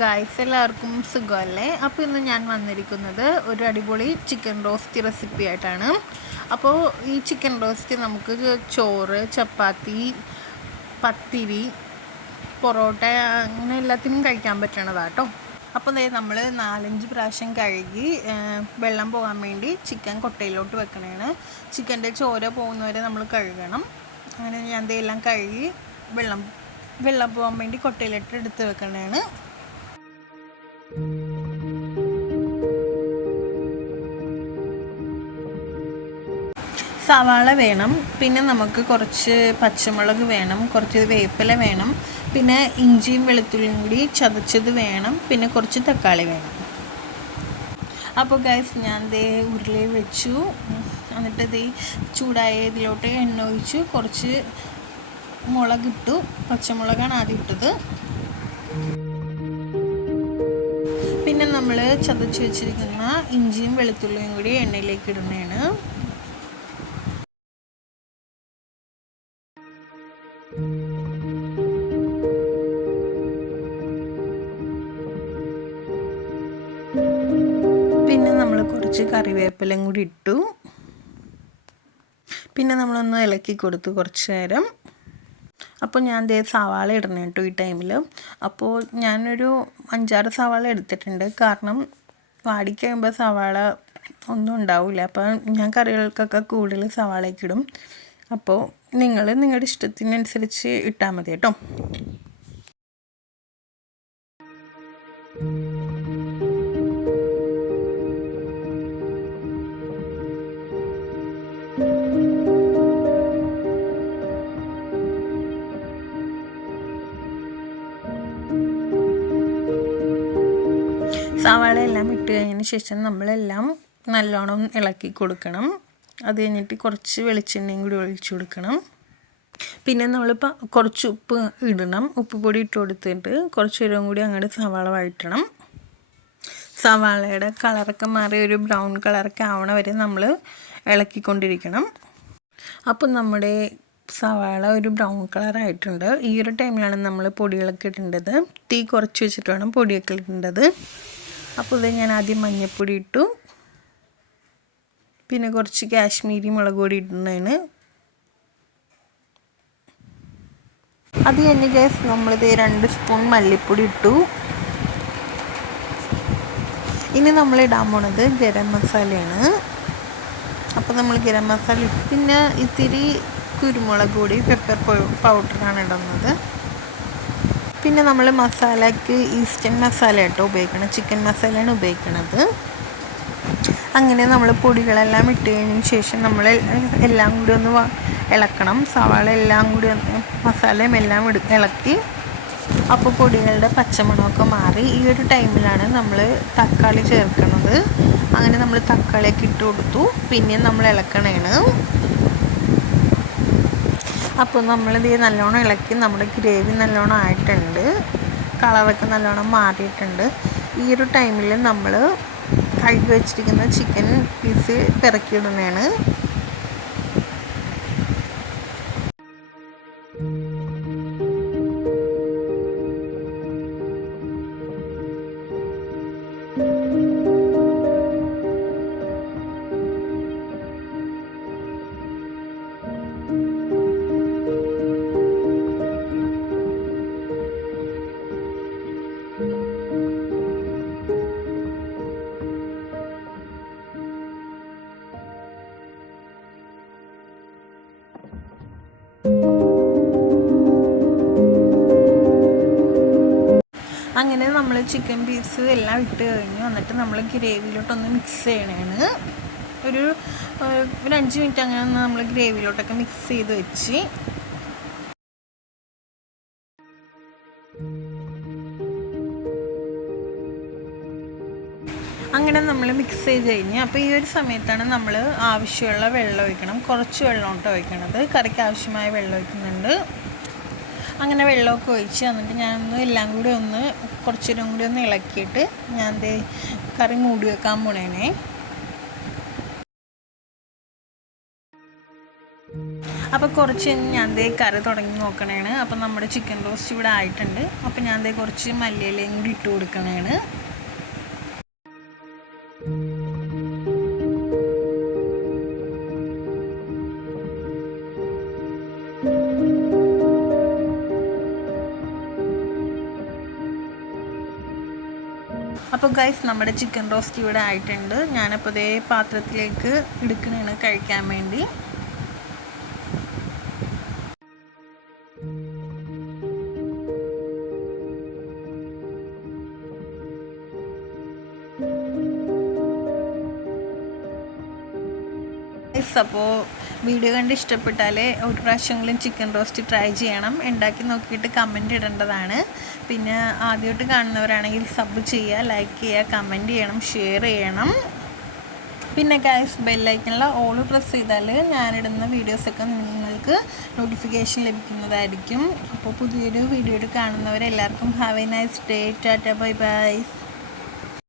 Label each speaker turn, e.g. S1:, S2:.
S1: Guys എല്ലാവർക്കും സുഖമല്ലേ? അപ്പോൾ ഇന്ന് ഞാൻ വന്നിരിക്കുന്നത് ഒരു അടിപൊളി ചിക്കൻ റോസ്റ്റ് റെസിപ്പി ആയിട്ടാണ്. അപ്പോൾ ഈ ചിക്കൻ റോസ്റ്റ് നമുക്ക് ചോറ് ചപ്പാത്തി പത്തിരി പൊറോട്ട അങ്ങനെ എല്ലാത്തിനും കഴിക്കാൻ പറ്റണതാട്ടോ അപ്പോൾ ദേ നമ്മൾ നാലഞ്ച് പ്രാവശ്യം കഴുകി വെള്ളം പോകാൻ വേണ്ടി ചിക്കൻ കൊട്ടയിലോട്ട് വെക്കണേണ്. ചിക്കന്റെ ചോര പോകുന്നവരെ നമ്മൾ കഴുകണം. അങ്ങനെ ഞാൻ എന്തെല്ലാം കഴുകി വെള്ളം വെള്ളം പോകാൻ വേണ്ടി കൊട്ടയിലിട്ട് എടുത്ത് വെക്കണേണ്. സവാള വേണം പിന്നെ നമുക്ക് കുറച്ച് പച്ചമുളക് വേണം കുറച്ച് വേപ്പില വേണം പിന്നെ ഇഞ്ചിയും വെളുത്തുള്ളിയും കൂടി ചതച്ചത് വേണം പിന്നെ കുറച്ച് തക്കാളി വേണം. അപ്പോൾ ഗൈസ് ഞാൻ ദേ ഉരുളി വെച്ചു. എന്നിട്ട് ദേ ചൂടായ ഇതിലോട്ട് എണ്ണ ഒഴിച്ചു കുറച്ച് മുളകിട്ടു. പച്ചമുളകാണ് ആദ്യം ഇട്ടത്. പിന്നെ നമ്മൾ ചതച്ച് വെച്ചിരിക്കുന്ന ഇഞ്ചിയും വെളുത്തുള്ളിയും കൂടി എണ്ണയിലേക്ക് ഇടുന്നതാണ്. പിന്നെ നമ്മൾ കുറച്ച് കറിവേപ്പിലയും കൂടി ഇട്ടു. പിന്നെ നമ്മളൊന്ന് ഇളക്കി കൊടുത്തു കുറച്ച് നേരം. അപ്പോൾ ഞാൻ ദേ സവാള ഇടണം കേട്ടോ ഈ ടൈമിൽ അപ്പോൾ ഞാനൊരു അഞ്ചാറ് സവാള എടുത്തിട്ടുണ്ട്. കാരണം വാടിക്കഴിയുമ്പോൾ സവാള ഒന്നും ഉണ്ടാവില്ല അപ്പോൾ ഞാൻ കറികൾക്കൊക്കെ കൂടുതൽ സവാളയൊക്കെ ഇടും. അപ്പോൾ നിങ്ങൾ നിങ്ങളുടെ ഇഷ്ടത്തിനനുസരിച്ച് ഇട്ടാൽ മതി കേട്ടോ. സവാള എല്ലാം ഇട്ട് കഴിഞ്ഞതിന് ശേഷം നമ്മളെല്ലാം നല്ലോണം ഇളക്കി കൊടുക്കണം. അത് കഴിഞ്ഞിട്ട് കുറച്ച് വെളിച്ചെണ്ണയും കൂടി ഒഴിച്ചു കൊടുക്കണം. പിന്നെ നമ്മളിപ്പോൾ കുറച്ച് ഉപ്പ് ഇടണം. ഉപ്പ് പൊടി ഇട്ട് കൊടുത്തിട്ട് കുറച്ച് നേരം കൂടി അങ്ങോട്ട് സവാള വഴറ്റണം. സവാളയുടെ കളറൊക്കെ മാറി ഒരു ബ്രൗൺ കളറൊക്കെ ആവണ വരെ നമ്മൾ ഇളക്കിക്കൊണ്ടിരിക്കണം. അപ്പം നമ്മുടെ സവാള ഒരു ബ്രൗൺ കളർ ആയിട്ടുണ്ട് ഈ ഒരു ടൈമിലാണ് നമ്മൾ പൊടികളൊക്കെ ഇടേണ്ടത്. തീ കുറച്ച് വെച്ചിട്ട് വേണം പൊടിയൊക്കെ ഇടേണ്ടത്. അപ്പോൾ ഇത് ഞാൻ ആദ്യം മഞ്ഞൾപ്പൊടി ഇട്ടു. പിന്നെ കുറച്ച് കാശ്മീരി മുളക് പൊടി ഇടുന്നതാണ്. അത് കഴിഞ്ഞ് ഗ്യാസ് നമ്മളിത് രണ്ട് സ്പൂൺ മല്ലിപ്പൊടി ഇട്ടു. ഇനി നമ്മൾ ഇടാൻ പോണത് ഗരം മസാലയാണ്. അപ്പോൾ നമ്മൾ ഗരം മസാല ഇട്ടു പിന്നെ ഇത്തിരി കുരുമുളക് പൊടി പെപ്പർ പൗഡറാണ് ഇടുന്നത്. പിന്നെ നമ്മൾ മസാലയ്ക്ക് ഈസ്റ്റേൺ മസാല കേട്ടോ ഉപയോഗിക്കണം ചിക്കൻ മസാലയാണ് ഉപയോഗിക്കുന്നത് അങ്ങനെ നമ്മൾ പൊടികളെല്ലാം ഇട്ട് കഴിഞ്ഞതിന് ശേഷം നമ്മൾ എല്ലാം കൂടി ഒന്ന് ഇളക്കണം. സവാള എല്ലാം കൂടി ഒന്ന് മസാലയും എല്ലാം ഇട ഇളക്കി. അപ്പോൾ പൊടികളുടെ പച്ചമണമൊക്കെ മാറി. ഈ ഒരു ടൈമിലാണ് നമ്മൾ തക്കാളി ചേർക്കുന്നത് അങ്ങനെ നമ്മൾ തക്കാളിയൊക്കെ ഇട്ട് കൊടുത്തു. പിന്നെ നമ്മൾ ഇളക്കണേണ്. അപ്പോൾ നമ്മളിത് നല്ലോണം ഇളക്കി നമ്മുടെ ഗ്രേവി നല്ലോണം ആയിട്ടുണ്ട്. കളറൊക്കെ നല്ലോണം മാറിയിട്ടുണ്ട്. ഈ ഒരു ടൈമിൽ നമ്മൾ കഴുകി വെച്ചിരിക്കുന്ന ചിക്കൻ പീസ് പിറക്കിയിടുന്നതാണ്. അങ്ങനെ നമ്മൾ ചിക്കൻ പീസ് എല്ലാം ഇട്ട് കഴിഞ്ഞു. എന്നിട്ട് നമ്മൾ ഗ്രേവിയിലോട്ടൊന്ന് മിക്സ് ചെയ്യണേണ്. ഒരു ഒരു അഞ്ച് മിനിറ്റ് അങ്ങനെ നമ്മൾ ഗ്രേവിയിലോട്ടൊക്കെ മിക്സ് ചെയ്ത് വെച്ച്. അങ്ങനെ നമ്മൾ മിക്സ് ചെയ്ത് കഴിഞ്ഞ് അപ്പോൾ ഈ ഒരു സമയത്താണ് നമ്മൾ ആവശ്യമുള്ള വെള്ളം ഒഴിക്കണം. കുറച്ച് വെള്ളം കേട്ടോ ഒഴിക്കണത്. കറിക്ക് ആവശ്യമായ വെള്ളം ഒഴിക്കുന്നുണ്ട്. അങ്ങനെ വെള്ളമൊക്കെ ഒഴിച്ച് എന്നിട്ട് ഞാനൊന്ന് എല്ലാം കൂടി ഒന്ന് കുറച്ചും കൂടി ഒന്ന് ഇളക്കിയിട്ട് ഞാൻ ദേ കറി മൂടി വെക്കാൻ പോണേനെ അപ്പോൾ കുറച്ച് ഞാൻ ദേ കറി തുടങ്ങി നോക്കണേണ്. അപ്പോൾ നമ്മുടെ ചിക്കൻ റോസ്റ്റ് ഇവിടെ ആയിട്ടുണ്ട്. അപ്പോൾ ഞാൻ ദേ കുറച്ച് മല്ലിയിലയും കൂടി ഇട്ട് കൊടുക്കണേണ്. അപ്പോൾ ഗൈസ് നമ്മുടെ ചിക്കൻ റോസ്റ്റ് ഇവിടെ ആയിട്ടുണ്ട്. ഞാനപ്പോൾ ഇതേ പാത്രത്തിലേക്ക് എടുക്കണേണ് കഴിക്കാൻ വേണ്ടി. അപ്പോൾ വീഡിയോ കണ്ട് ഇഷ്ടപ്പെട്ടാൽ ഒരു പ്രാവശ്യമെങ്കിലും ചിക്കൻ റോസ്റ്റ് ട്രൈ ചെയ്യണം. ഉണ്ടാക്കി നോക്കിയിട്ട് കമന്റ് ഇടേണ്ടതാണ്. പിന്നെ ആദ്യമായിട്ട് കാണുന്നവരാണെങ്കിൽ സബ് ചെയ്യുക ലൈക്ക് ചെയ്യുക കമന്റ് ചെയ്യണം ഷെയർ ചെയ്യണം. പിന്നെ ഗൈസ് ബെല്ലൈക്കനുള്ള ഓൾ പ്രസ് ചെയ്താൽ ഞാനിടുന്ന വീഡിയോസൊക്കെ നിങ്ങൾക്ക് നോട്ടിഫിക്കേഷൻ ലഭിക്കുന്നതായിരിക്കും. അപ്പോൾ പുതിയൊരു video കാണുന്നവരെല്ലാവർക്കും have a nice day tata bye bye